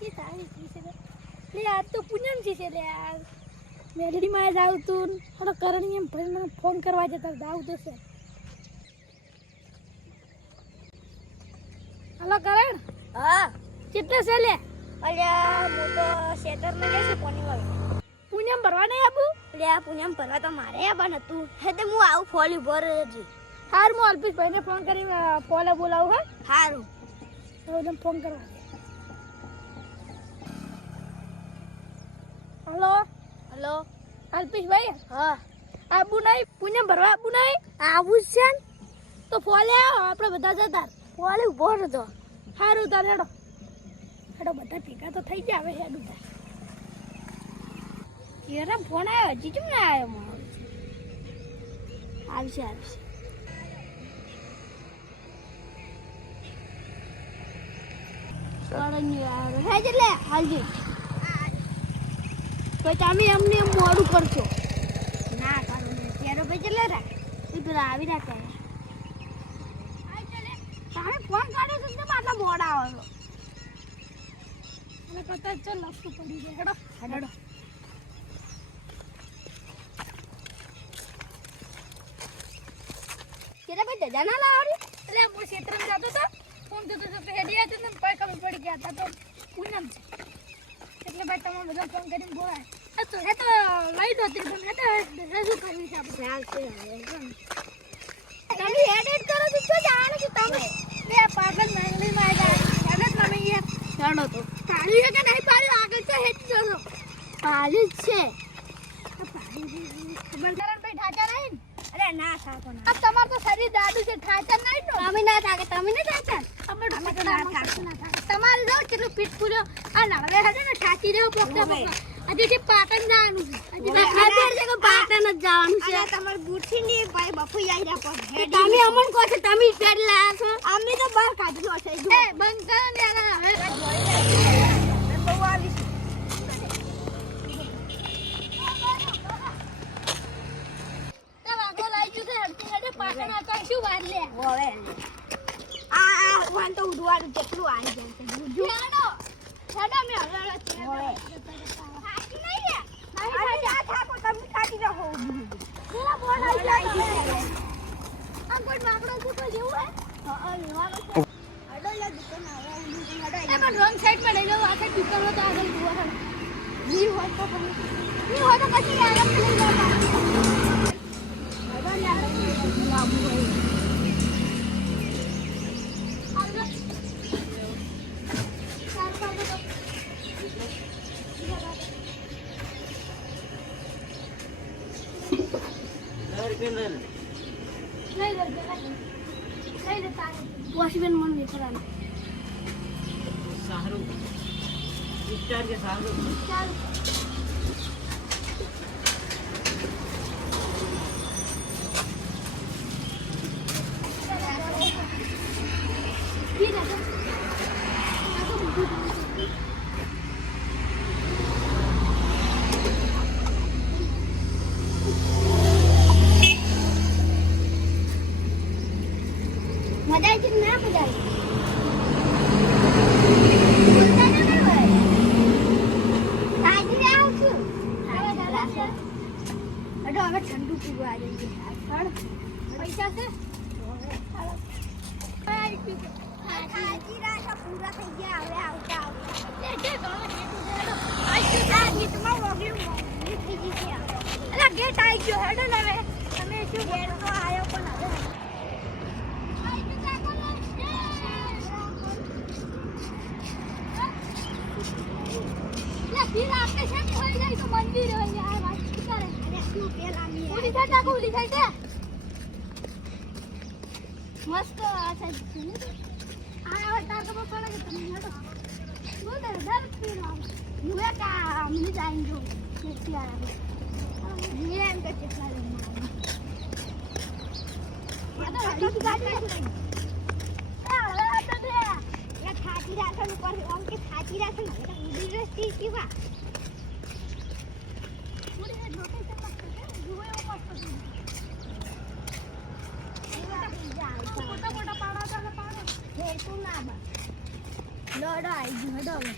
કી તારી કી છે લે આજ તો પૂનમ છે લે યાર મેલડી માં જાવ તું થોડો કરણી એમ ભાઈ ફોન કરવા જતા જાવ તો છે હલો કરણ હા કેટલા છે લે અલ્યા હું તો શેતર માં ગઈ છું કોની વાળી પૂનમ ભરવા નહીં આબુ લે આ પૂનમ ભરવા તો મારે આવવાનું હતું એટલે હું આવું ફોલી ભર જ હાર હું અલ્પેશ ભાઈને ફોન કરી પોલે બોલાવું હા સારું તો તમે ફોન કરવા હલો હલો અલ્પેશ ભાઈ હા આબુ નહીં પૂનમ ભરવા આબુ નહીં આવું જ છે ને તો ફોલે આવો આપણે બધા જતા ફોલી ઉભો હતો સારું તાર હેડો હેડો બધા ભેગા તો થઈ ગયા હવે હેડું તાર યાર ફોન આવ્યો હજી કેમ ના આવ્યો મારો આવશે આવશે કરણી આવે હે એટલે હાલજી તો તમે અમને મોડું કરશો ના કાઢો ને ત્યારે ભાઈ ચલે રાખ એ પેલા આવી રાખે તમે ફોન કાઢો છો ને આટલા મોડા આવો છો એટલે કદાચ ચાલ લખતું પડી જાય હેડો હેડો ત્યારે ભાઈ દજા ના લાવડી એટલે હું ક્ષેત્રમાં જતો હતો ફોન થતો હતો તો હેડી આવ્યો ને પછી ખબર પડી ગયા હતા તો પૂનમ છે એટલે ભાઈ તમે બધા ફોન કરીને બોલાય તો લઈ દો ત્રિકોણ શું કરવી છે આપણે ચાલશે તમે એડિટ કરો છો તો જાણો છો તમે બે પાગલ મેંગલી માં જાય એને તમે યાર જાણો તો પાડી કે નહીં પાડી આગળ તો હેડ ચલો પાડી જ છે ખબર ભાઈ ઠાચા નહીં અરે ના થાકો ના આ તમાર તો શરીર દાડું છે ઠાચા નહીં તો અમે ના થાકે તમે ને થાકે અમે તો ના થાકે તમારે જો કેટલું પીઠ પૂર્યો આ નળવે હશે ને ઠાચી રહ્યો પોકતા પોકતા આજે જે પાટણ જવાનું છે આજે જગ્યા પાટણ જ જવાનું છે અને તમાર બુઠી ની ભાઈ બફુ આઈ રહ્યા પર તમે અમન કહો છો તમે પેડ લાયા છો અમે તો બહાર કાઢલો છે જો એ બંધ કરો ને યાર હવે બહુ આવી છે તો વાગો લાઈ જુ છે હડતી હડે પાટણ આતા શું વાર લે ઓવે આ વાન તો ઉડવાનું કેટલું આવી જાય છે બુજુ હેડો હેડો મે હળળ છે ઓવે થાકી નહીં રે અરે ના થાકો તમે થાકી રહો પેલા બોલ આવી જાય આ કોઈ માગડો છે કોઈ જેવું હે હા લેવાનો છે હડો લે દુકાન આવે હડો એમાં રોંગ સાઈડ માં લઈ જાવ આખા દુકાનો તો આગળ જોવા હે ની હોય તો તમે ની હોય તો પછી આરામ લઈ જાવ હડો લે લાબુ હોય वॉशमैन मन में कराना शाहरुख स्टार के शाहरुख चल ठीक है મજા આવી કે ના મજા આવી હવે ઠંડુ પીવું આ જઈએ पैसा से પૂરા થઈ ગયા હવે આવતા ગેટ આવી ગયો હેડો ને હવે તમે શું ગેટ તો આવ્યો પણ હવે फिर आपके साथ हो जाए तो मंदिर हो जाए बात करे અને શું પેલા ઉલી થાય ટાકો ઉલી થાય છે મસ્ત આ સાઈડ છે ને આ હવે ટાકો પર પડે કે તમે હેડો બોલ દે દર ફીર આવ નુએ કા મને જાઈન જો કેસી આ ये एम का चित्रा लेना આ તો હરી ગાડી છે આ હવે તો દે ये खाती राखन ऊपर हम के खाती राखन उड़ी रस्ती सीवा પૂરી હે જોતે છે મસ્ત છે જુએ ઓ મસ્ત છે મોટા મોટા પાડા છે પાડા हे तू ना बा લડો આવી ગયો હેડો હવે